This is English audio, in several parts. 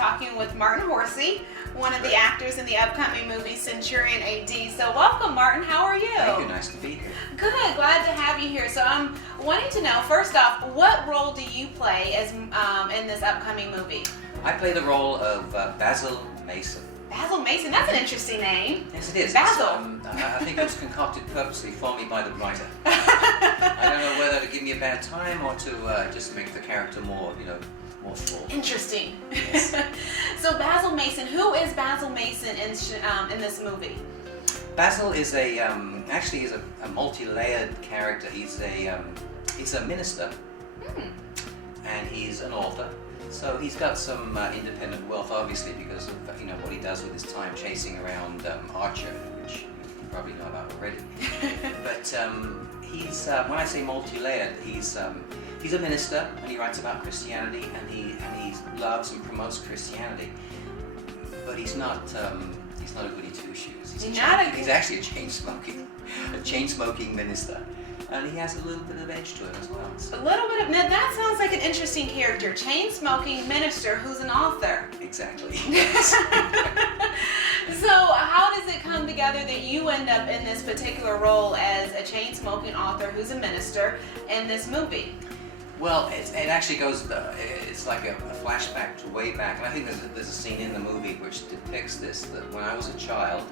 talking with Martin Horsey, one of the actors in the upcoming movie Centurion AD. So welcome, Martin. How are you? Thank you. Nice to be here. Good. Glad to have you here. So I'm wanting to know, first off, what role do you play as in this upcoming movie? I play the role of Basil Mason. Basil Mason. That's an interesting name. Yes, it is. Basil. I think it was concocted purposely for me by the writer. I don't know whether to give me a bad time or to just make the character more, more full. Interesting. Yes. So Basil Mason, who is Basil Mason in this movie? Basil is actually he's a multi-layered character. He's a minister, and he's an author. So he's got some independent wealth, obviously, because of what he does with his time chasing around Archer, which you probably know about already. But he's when I say multi-layered, he's a minister, and he writes about Christianity, and he loves and promotes Christianity. But he's not a goody two shoes. He's actually a chain smoking minister. And he has a little bit of edge to it as well. So. A little bit of, now that sounds like an interesting character. Chain-smoking minister who's an author. Exactly. So how does it come together that you end up in this particular role as a chain-smoking author who's a minister in this movie? Well, it actually goes, it's like a flashback to way back. And I think there's a scene in the movie which depicts this, that when I was a child,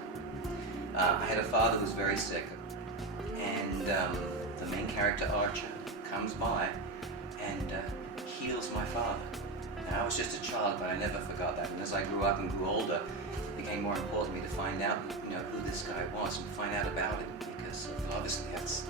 I had a father who was very sick. And the main character, Archer, comes by and heals my father. Now, I was just a child, but I never forgot that. And as I grew up and grew older, it became more important to me to find out, who this guy was and find out about him, because obviously that's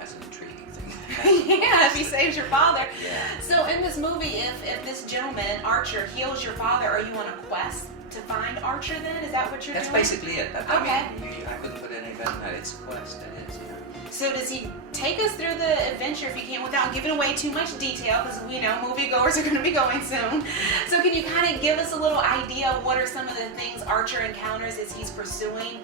an intriguing thing. Yeah, if he saves your father. Yeah. So in this movie, if this gentleman, Archer, heals your father, are you on a quest to find Archer then? Is that what you're That's doing? basically it. Okay. I couldn't put it any better than that. It's a quest, it is, yeah. So does he take us through the adventure, if you can, without giving away too much detail, because we know moviegoers are going to be going soon. So can you kind of give us a little idea of what are some of the things Archer encounters as he's pursuing,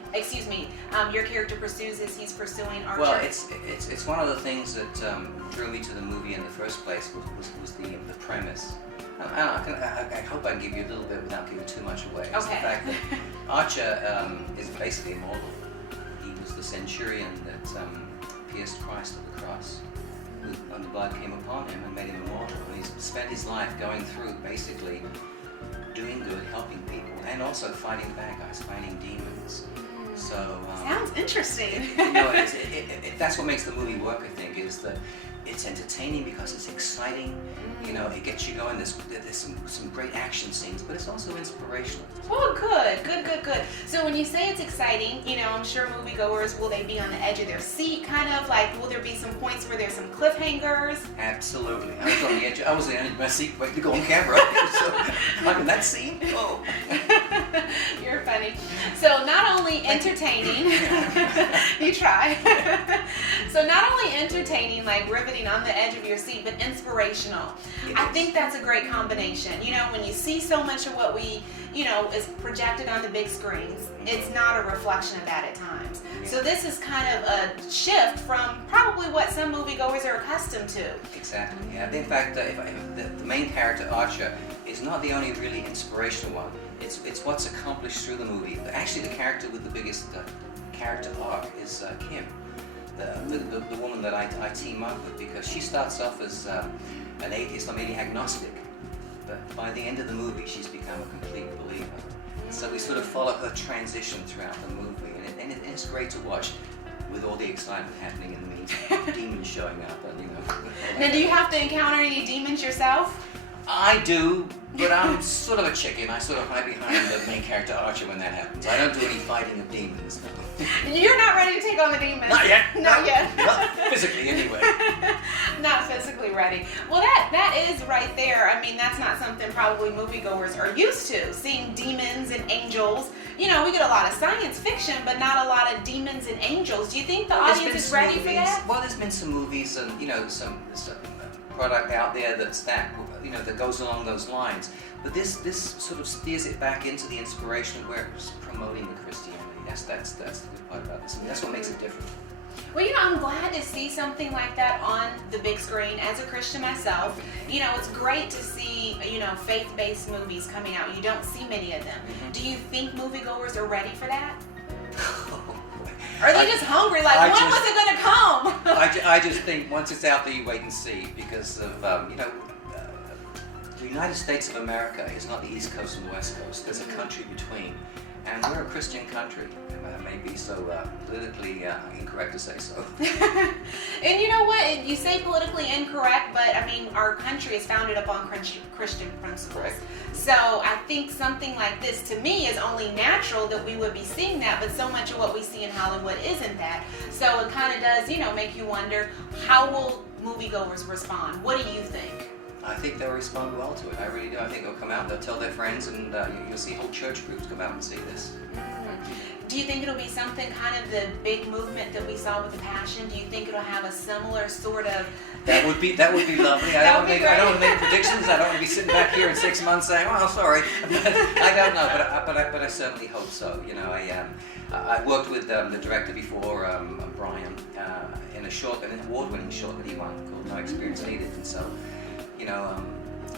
your character pursues as he's pursuing Archer? Well, it's one of the things that drew me to the movie in the first place was the premise. I hope I can give you a little bit without giving too much away. It's Okay. the fact that Archer is basically immortal. He was the Centurion that pierced Christ at the cross, when the blood came upon him and made him immortal. And he's spent his life going through basically doing good, helping people, and also fighting bad guys, fighting demons. So sounds interesting. That's what makes the movie work, I think, is that it's entertaining because it's exciting. It gets you going. There's some great action scenes, but it's also inspirational. Oh, good. So when you say it's exciting, I'm sure moviegoers, will they be on the edge of their seat, kind of like, will there be some points where there's some cliffhangers? Absolutely. I was on the edge. I was on the edge of my seat waiting to go on camera. So, like in that scene. Oh. You're funny. So not only entertaining, you try. So not only entertaining, like riveting on the edge of your seat, but inspirational. I think that's a great combination. When you see so much of what we, is projected on the big screens, it's not a reflection of that at times. So this is kind of a shift from probably what some moviegoers are accustomed to. Exactly. Yeah. In fact, the main character, Archer, is not the only really inspirational one. It's what's accomplished through the movie. Actually, the character with the biggest character arc is Kim, the woman that I team up with, because she starts off as an atheist or maybe agnostic, but by the end of the movie, she's become a complete believer. So we sort of follow her transition throughout the movie, and it's great to watch with all the excitement happening in the meantime, demons showing up, and Now, do you have to encounter any demons yourself? I do, but I'm sort of a chicken. I sort of hide behind the main character Archer when that happens. I don't do any fighting of demons. You're not ready to take on the demons. Not yet. Not yet. Not physically, anyway. Not physically ready. Well, that is right there. I mean, that's not something probably moviegoers are used to, seeing demons and angels. We get a lot of science fiction, but not a lot of demons and angels. Do you think the audience is ready for that? Well, there's been some movies and some product out there that goes along those lines. But this sort of steers it back into the inspiration of where it's promoting the Christianity. That's the good part about this. I mean, that's what makes it different. Well, I'm glad to see something like that on the big screen. As a Christian myself, it's great to see see, faith-based movies coming out. You don't see many of them. Do you think moviegoers are ready for that? Or are they just hungry? Like, when was it going to come? I just think once it's out there, you wait and see, because of the United States of America is not the East Coast and the West Coast. There's a country between, and we're a Christian country. It may be so politically incorrect to say so. And you know what? You say politically incorrect, but I mean, our country is founded upon Christian principles. Right. So I think something like this, to me, is only natural that we would be seeing that, but so much of what we see in Hollywood isn't that. So it kind of does, make you wonder, how will moviegoers respond? What do you think? I think they'll respond well to it. I really do. I think they'll come out, they'll tell their friends, and you'll see whole church groups come out and see this. Do you think it'll be something kind of the big movement that we saw with The Passion? Do you think it'll have a similar sort of... That would be lovely. I don't want to make predictions. I don't want to be sitting back here in 6 months saying, "Oh, sorry." But I don't know. But I certainly hope so. I worked with the director before, Brian, in an award-winning short that he won called No Experience Needed, and so.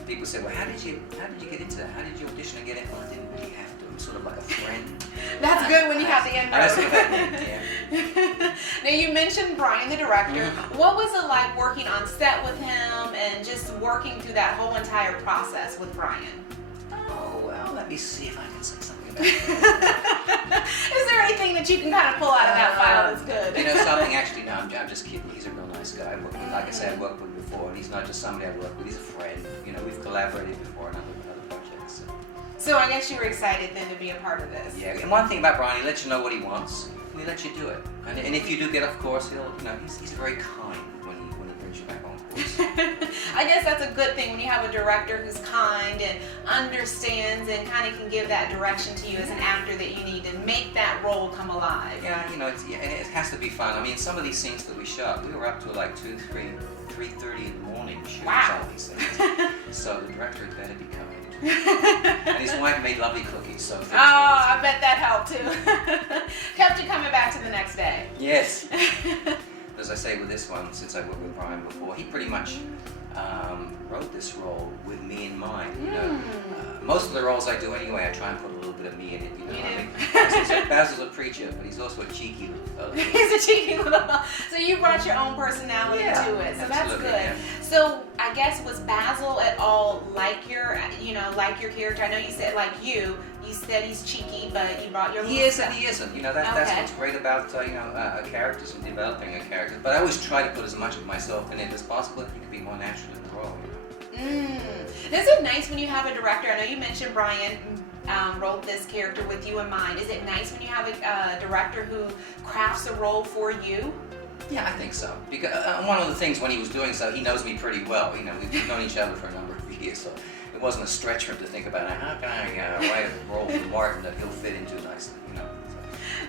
People say, "Well, how did you get into that? How did you audition and get in?" Well, I didn't really have to. I'm sort of like a friend. That's good when you have the end That's what yeah. Now, you mentioned Brian, the director. What was it like working on set with him and just working through that whole entire process with Brian? Oh, well, let me see if I can say something about it. Is there anything that you can kind of pull out of that file that's good? Something actually, no, I'm just kidding. He's a real nice guy. Like I said, I've worked with him before, and he's not just somebody I work with, he's a friend. We've collaborated before on other projects. So I guess you were excited then to be a part of this. Yeah, and one thing about Brian, he lets you know what he wants, and he lets you do it. And if you do get off course, he's very kind when he brings you back on course. I guess that's a good thing when you have a director who's kind and understands and kind of can give that direction to you as an actor that you need to make that role come alive. Yeah, it has to be fun. I mean, some of these scenes that we shot, we were up to like 3:30 in the morning shooting some of these things. So the director had better be kind. And his wife made lovely cookies, so... I bet that helped too. Kept you coming back to the next day. Yes. As I say with this one, since I worked with Brian before, he pretty much wrote this role with me in mind. Most of the roles I do anyway, I try and put a little bit of me in it. Basil's a preacher, but he's also a cheeky little fellow. He's a cheeky little fellow. So you brought your own personality to it. So that's good. Yeah. So I guess, was Basil at all like your character? I know you said like you said he's cheeky, but you brought your own. He is and he isn't. That's what's great about characters and developing a character. But I always try to put as much of myself in it as possible. If you can be more natural in the role. Is it nice when you have a director? I know you mentioned Brian wrote this character with you in mind. Is it nice when you have a director who crafts a role for you? Yeah, I think so. Because one of the things when he was doing so, he knows me pretty well. We've known each other for a number of years, so it wasn't a stretch for him to think about how can I write a role for Martin that he'll fit into nicely.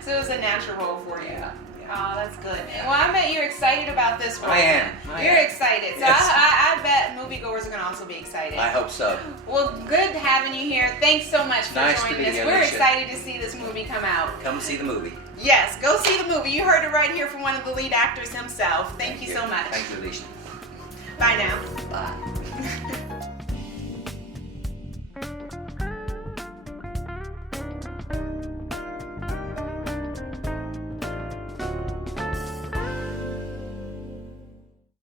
So it was a natural role for you. Yeah. Oh, that's good. Well, I bet you're excited about this role. I am. You're excited. So yes. I bet moviegoers are going to also be excited. I hope so. Well, good having you here. Thanks so much for joining us. We're excited to see this movie come out. Come see the movie. Yes, go see the movie. You heard it right here from one of the lead actors himself. Thank you so much. Thank you, Alicia. Bye now. Bye.